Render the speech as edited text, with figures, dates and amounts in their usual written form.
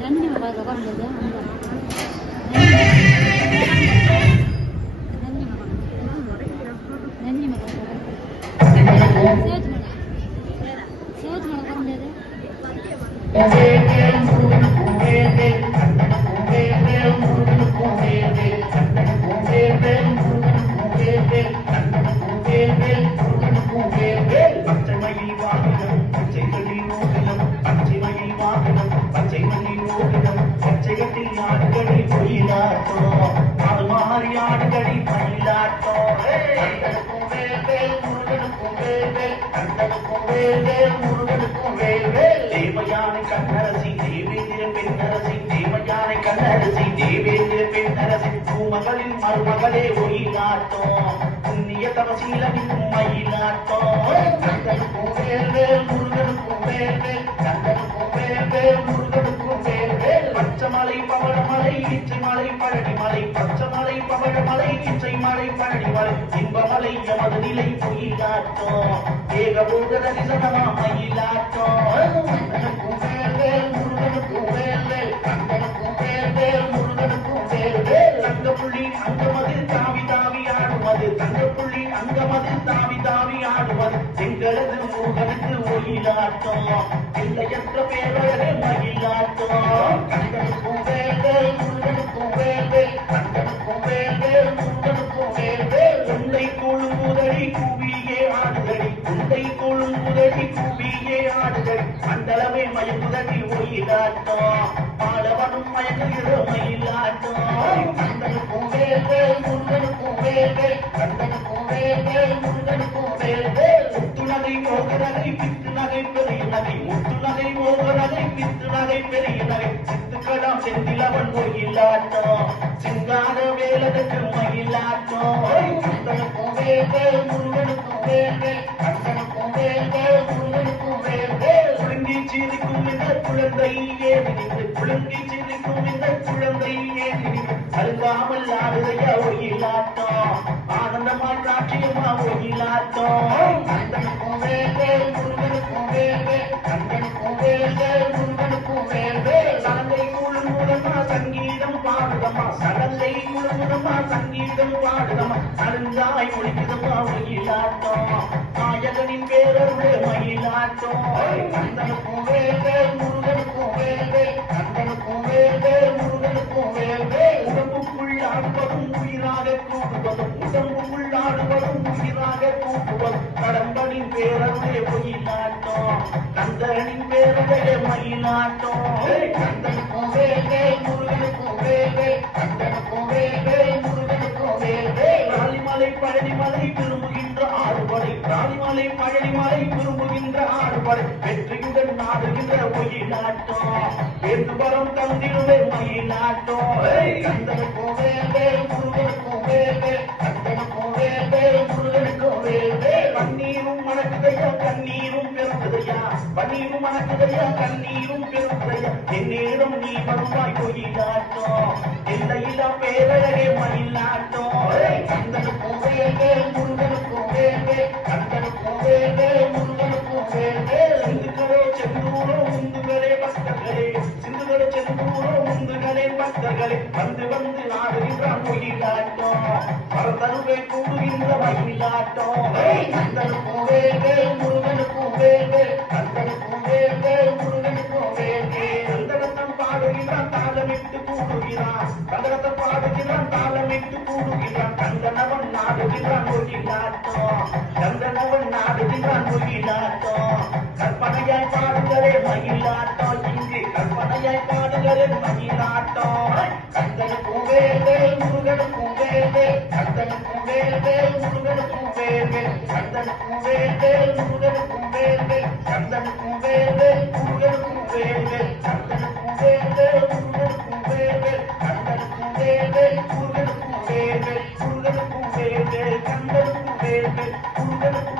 தண்ணி மகாத கொண்டது நன்னி மகாத சேவத்து மலை கொண்டது தேவயானை கண்ணரசி தேவேந்திர பெண்ணரசி தேவயானை கண்ணரசி தேவேந்திர பெண்ணரசி பூமகளின் மருமகளே ஒயிலாட்டம் புண்ணிய தவசீலனின் மயிலாட்டம் கந்தனுக்கும் வேல்வேல் முருகனுக்கும் வேல்வேல் கந்தனுக்கும் வேல்வேல் முருகனுக்கும் வேல்வேல் பச்சமலை பவளமலை இச்சைமலை பழனிமலை பச்சமலை பவளமலை இச்சைமலை பழனிமலை இன்பமலை எமது நிலை ஒயிலாட்டம் ஏகபோக தரிசனமா மயிலாட்டம் கந்தனுக்கும் வேல்வேல் முருகனுக்கும் வேல்வேல் கந்தனுக்கும் வேல்வேல் முருகனுக்கும் வேல்வேல் தங்கப்புள்ளி அங்கமது தாவி தாவி ஆடுவது தங்கப்புள்ளி அங்கமது தாவி தாவி ஆடுவது எங்களது முருகனுக்கு ஒயிலாட்டம் எல்லையற்ற பேரழகே மயிலாட்டம் கந்தனுக்கும் வேல்வேல் முருகனுக்கும் வேல்வேல் கந்தனுக்கும் வேல்வேல் முருகனுக்கும் வேல்வேல் உன்னை கொழுங்குதடி கூவியே ஆடுதடி உன்னை கொழுங்குதடி கூவியே ஆடுதடி மண்டலமே மயங்குதடி ஒயிலாட்டம் பாலவனும் மயங்குகிற மயிலாட்டம் கந்தனுக்கும் வேல்வேல் முருகனுக்கும் வேல்வேல் கந்தனுக்கும் வேல்வேல் முருகனுக்கும் வேல்வேல் முத்துநகை மோகநகை பித்து நகை பெரிய நகை முத்துநகை மோகநகை பித்து நகை பெரிய நகை சித்துக்கடாம் செந்திலவன் ஒயிலாட்டம் சிங்கார வேலனுக்கு மயிலாட்டம் கந்தனுக்கும் வேல்வேல் முருகனுக்கும் வேல்வேல் கந்தனுக்கும் வேல்வேல் முருகனுக்கும் வேல்வேல் குழுங்கி சீரிக்கும் இந்த குழந்தை ஏறி நின்று குழுங்கி சீரிக்கும் இந்த குழந்தை ஏறி நின்று அருகாமல் ஆடுதையா ஒயிலாட்டம் ஆனந்தமாய் காட்சியமா ஒயிலாட்டம் கந்தனுக்கும் வேல்வேல் முருகனுக்கும் வேல்வேல் கந்தனுக்கும் வேல்வேல் முருகனுக்கும் வேல்வேல் சலங்கை குழுங்குதமா சங்கீதம் பாடுதமா சலங்கை குழுங்குதமா சங்கீதம் பாடுதமா அருந்தாய் முடிக்குதமா ஒயிலாட்டம் நாயகனின் பேரருளே மயிலாட்டம் கந்தனுக்கும் வேல்வேல் முருகனுக்கும் வேல்வேல் கந்தனுக்கும் வேல்வேல் முருகனுக்கும் வேல்வேல் உடம்புக்குள் ஆடுவதும் உயிராக கூடுவதும் உடம்புக்குள் ஆடுவதும் உயிராக கூடுவதும் கடம்பனின் பேரருளே ஒயிலாட்டம் கந்தனின் பேரருளே மயிலாட்டம் கந்தனுக்கும் வேல்வேல் முருகனுக்கும் வேல்வேல் கந்தனுக்கும் வேல்வேல் முருகனுக்கும் வேல்வேல் ராலிமலை பழனிமலை விரும்புகின்ற ஆறுபடை ராலிமலை பழனிமலை விரும்புகின்ற ஆறுபடை வெற்றியுடன் நாடுகின்ற ஒயிலாட்டம் என்று வரம் தந்திடுவே மயிலாட்டம் கந்தனுக்கும் வேல்வேல் முருகனுக்கும் வேல்வேல் கந்தனுக்கும் வேல்வேல் முருகனுக்கும் வேல்வேல் பன்னீரும் மணக்குதையா கண்ணீரும் பெருக்குதையா பன்னீரும் மணக்குதையா கண்ணீரும் பெருக்குதையா என்னேரம் நீ வருவாய் ஒயிலாட்டம் எல்லையிலா பேரழகே மயிலாட்டம் கந்தனுக்கும் வேல்வேல் முருகனுக்கும் வேல்வேல் கந்தனுக்கும் வேல்வேல் முருகனுக்கும் வேல்வேல் சிந்துகளே செந்தூரோ முந்துகளே பக்தர்களே சிந்துகளே செந்தூரோ முந்துகளே பக்தர்களே வந்து வந்து ஆடுகின்றான் ஒயிலாட்டம் பரதருவை கூடுகின்ற மயிலாட்டம் கந்தனுக்கும் வேல்வேல் முருகனுக்கும் வேல்வேல் கந்தனுக்கும் வேல்வேல் முருகனுக்கும் வேல்வேல் கந்தனத்தம் பாடுகிறான் தாளமிட்டு கூடுகிறான் கந்தனத்தை பாடுகிறான் தாளமிட்டு கூடுகிறான் கந்தனவன் நாடுகிறான் ஒயிலாட்டம் கந்தனவன் நாடுகிறான் ஒயிலாட்டம் கற்பனையாய் பாடுகளே மயிலாட்டம் இங்கு கற்பனையாய் பாடுகளே மயிலாட்டம் கந்தனுக்கும் வேல்வேல் முருகனுக்கும் வேல்வேல் கந்தனுக்கும் வேல்வேல் முருகனுக்கும் வேல்வேல் கந்தனுக்கும் வேல்வேல் முருகனுக்கும் வேல்வேல் கந்தனுக்கும் வேல்வேல் முருகனுக்கும் வேல்வேல் கந்தனுக்கும் வேல்வேல் முருகனுக்கும் வேல்வேல் கந்தனுக்கும் வேல்வேல் முருகனுக்கும் வேல்வேல் முருகனுக்கும் வேல்வேல் கந்தனுக்கும் வேல்வேல் முருகனுக்கும்